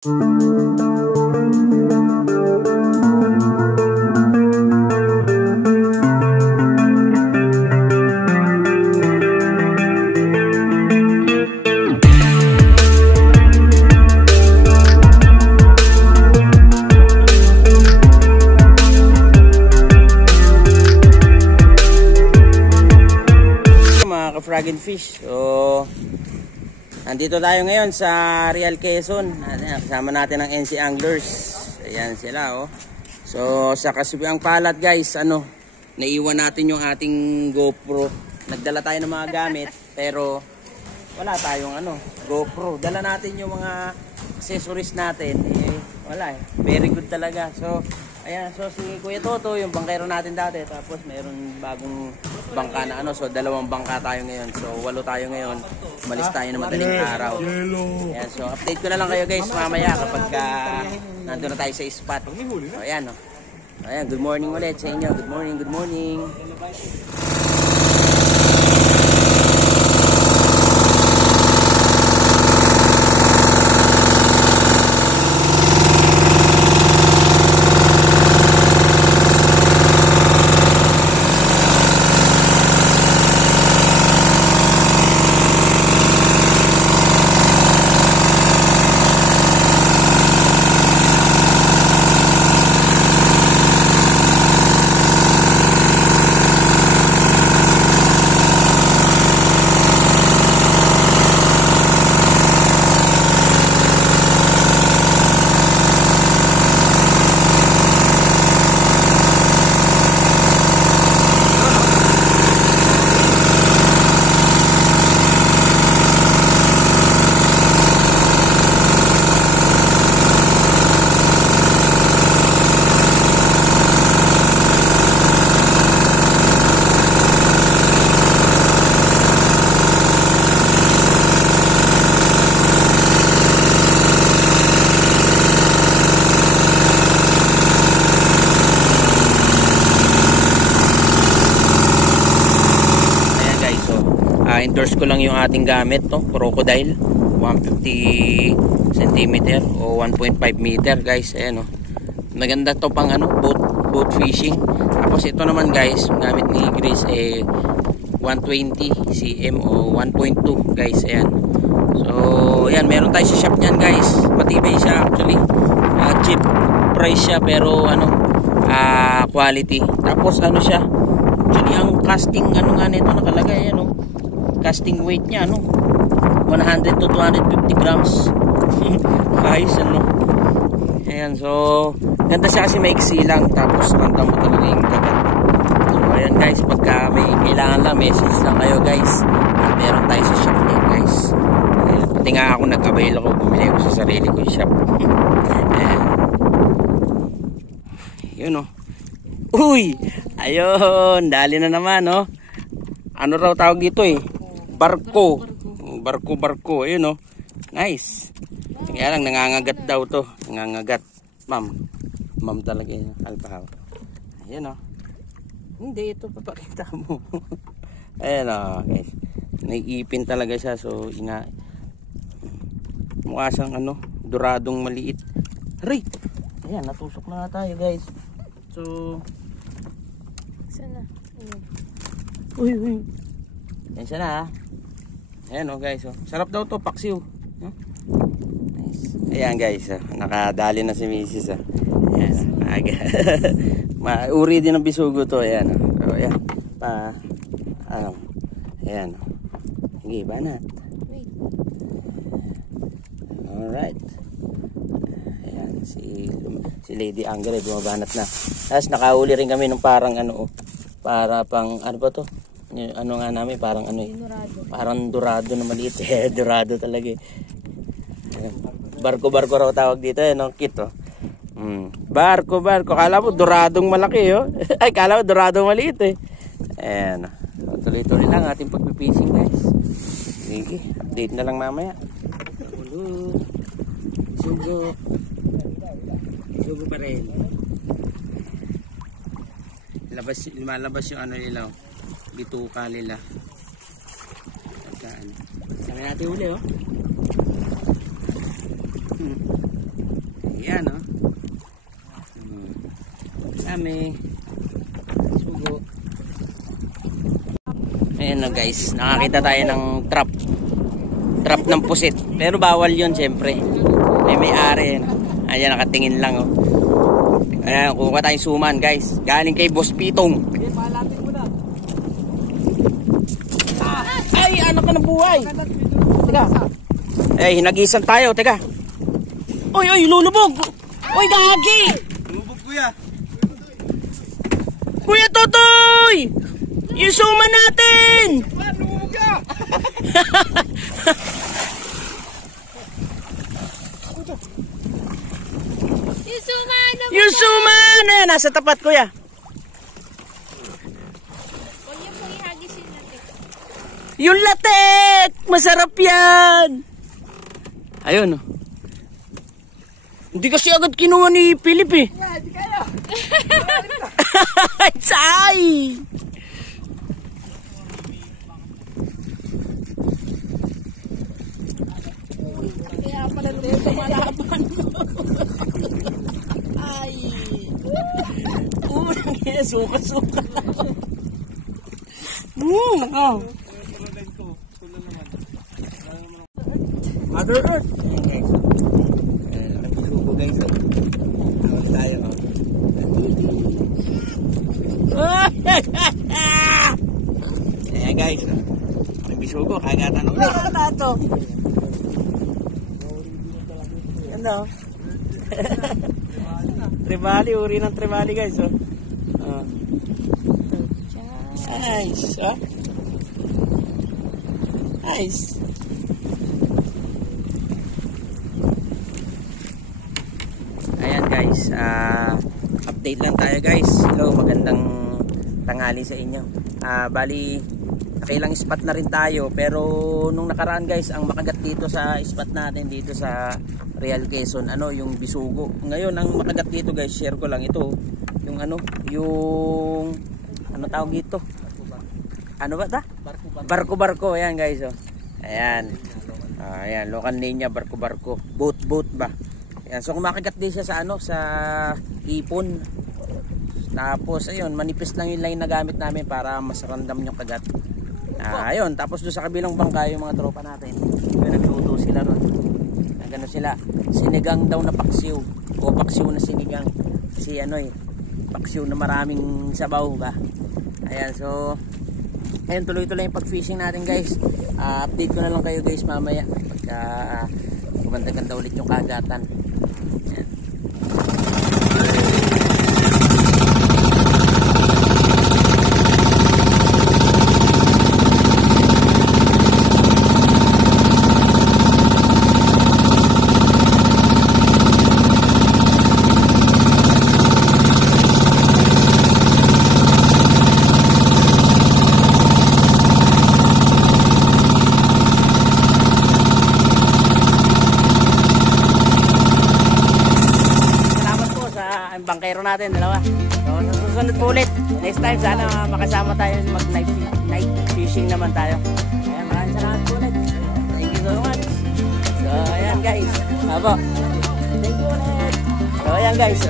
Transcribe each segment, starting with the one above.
Frog and fish. So andito tayo ngayon sa Real Quezon. Kasama natin ang NC Anglers. Ayan sila oh. So sa Kasibuang Palad guys, naiwan natin yung ating GoPro. Nagdala tayo ng mga gamit pero wala tayong GoPro. Dala natin yung mga accessories natin. Wala eh. Very good talaga. So ayan, so si Kuya Toto, yung bangkero natin dati, tapos mayroon bagong bangka na so dalawang bangka tayo ngayon. So 8 tayo ngayon. Umalis tayo na madaling araw. Ayan, so update ko na lang kayo guys mamaya kapag nandun na tayo sa spot. So ayan Ayan, good morning ulit sa inyo. Good morning, good morning. Endorse ko lang yung ating gamit Crocodile 150 cm o 1.5 meter guys. Ayan maganda to pang boat fishing. Tapos ito naman guys, yung gamit ni Grace 120 cm o 1.2 guys. Ayan, so ayan, meron tayo sa shop niyan guys. Matibay siya actually, cheap price siya pero quality. Tapos siya actually, ang casting nga nito nakalagay casting weight niya 100 to 250 grams. Guys ayan, so ganda siya kasi maiksi lang, tapos ganda mo talaga yung kagat. So ayan guys, pagka may kailangan lang message lang kayo guys, meron tayo sa shop niya guys. Ayan, pati nga ako nag-avail ako, bumili ako sa sarili ko yung shop. Ayan, yun uy, ayun, dali na naman ano raw tawag dito barko. Ayun nice. Kaya lang nangangagat daw to. Nangangagat. Ma'am talaga yun. Alpahaw. Ayun Hindi, ito papakita mo. Ayun guys. Naiipin talaga siya. So mukha siyang doradong maliit. Aray! Ayan, natusok na nga tayo guys. So sana. Uy. Ayan siya na Ayan guys sarap daw to, paksiw. Nice. Ayan guys nakadali na si Mrs. Ayan mauri din ang bisugo to. Ayan so ayan ayan sige, banat. Alright, ayan si Lady Angel bumabanat na. Tapos nakauli rin kami ng parang para pang ba to? Nga namin parang parang dorado na maliit. Dorado talaga barko raw tawag dito kit barko kala mo doradong malaki ay kala mo doradong maliit ayan tuloy-tuloy lang ating pagpipishing guys. Sige, update na lang mamaya. Sugo pa rin, lumalabas yung nila bituka nila. Sabi natin uli Ayan, oh. Dami. Sugo. Ayan na guys, nakakita tayo ng trap. Trap ng pusit. Pero bawal yun syempre. May-ari. Ayan, nakatingin lang, oh. Ayan, kukuha tayong suman guys. Galing kay Boss Pitong. Ay, anak ka ng buhay. Teka. Eh, hinagisan tayo, teka. Oy, lulubog. Oy, gagi. Lulubog, kuya. Kuya Totoy! Yung suman natin! Lulubog ya. Yung suman! Ayan, nasa tapat, kuya. Yung latek! Masarap yan! Ayun, oh. Hindi kasi agad kinuha ni Philip, eh. Yeah, hindi kaya. Say! Kaya pala nito malaban ko. Ay. Suka-suka. Mother Earth. Okay. Ang bisugo guys. Tawag tayo. Ayan guys. Ang bisugo. Kagatan ulit. Ano ito? Ano? Trevally. Uri ng trevally guys. Oh. Nice. Oh. Nice. Ayan guys, update lang tayo guys. Hello, magandang tanghali sa inyo. Bali, nakailang spot na rin tayo. Pero nung nakaraan guys, ang makagat dito sa spot natin dito sa Real Quezon, yung bisugo. Ngayon, ang makagat dito guys, share ko lang ito. Yung ano tawag dito? Ano ba ta? Barko-barko. Ayan guys, oh. Ayan. Ayan, local name niya, barko-barko. Boat ba? Ayan, so kumakagat din siya sa sa hipon. Tapos ayun, manipis lang yung line na gamit namin para mas random yung kagat. Ayun, tapos doon sa kabilang bangka yung mga tropa natin. Ayun, nagluto sila ron. Gano sila, sinigang daw na paksiw o paksiw na sinigang. Kasi paksiw na maraming sabaw ba. Ayan, so ayun, tuloy-tuloy yung pag-fishing natin guys. Update ko na lang kayo guys mamaya pagka gumanda-ganda ulit yung kagatan. Ayan. Bangkero natin, dalawa. So, sa susunod po ulit. Next time, sana makasama tayo mag-night fishing naman tayo. Ayan, maraming salamat po ulit. Thank you so much. So, ayan guys. Abo. Thank you ulit. So, ayan guys.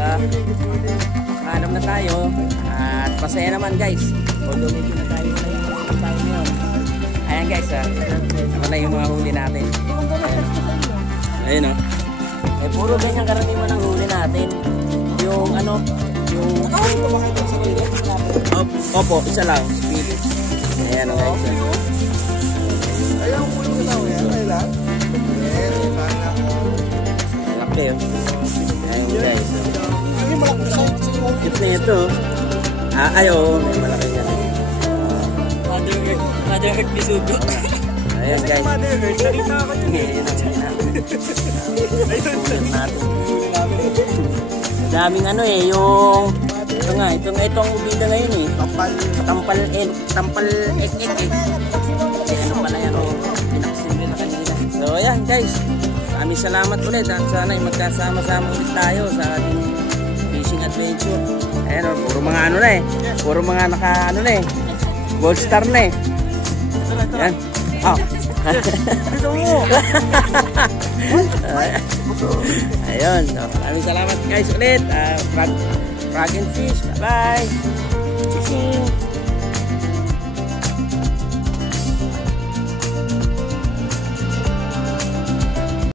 Mahanap na tayo. At masaya naman guys. Although medyo na tayo na yung tayo ngayon. Ayan guys. Ano na yung mga huli natin. Ayun o. Puro ganyan karaniwan ang huli natin. Yung opo, isa lang, spirit. Ayan guys. Ayun, pulo na yan. Ayun. Laki yun. Ayan guys. Yung malaki size. Cute na ito. Ayo, may malaki yan. Mother Earth bisugo. Ayan guys. Mother Earth, nakita ko yun. Ayan natin. Daming yung itong bida ngayon eh. Tampal ek ano pala yan pinaksimil na kanina. So ayan guys, maraming salamat ulit at sana magkasama-sama ulit tayo sa ating fishing adventure. Ayan puro mga puro mga naka Gold Star na eh. Ayan. Dito mo. Ayun. So, maraming salamat guys ulit. Frog and fish. Bye-bye. Fishing.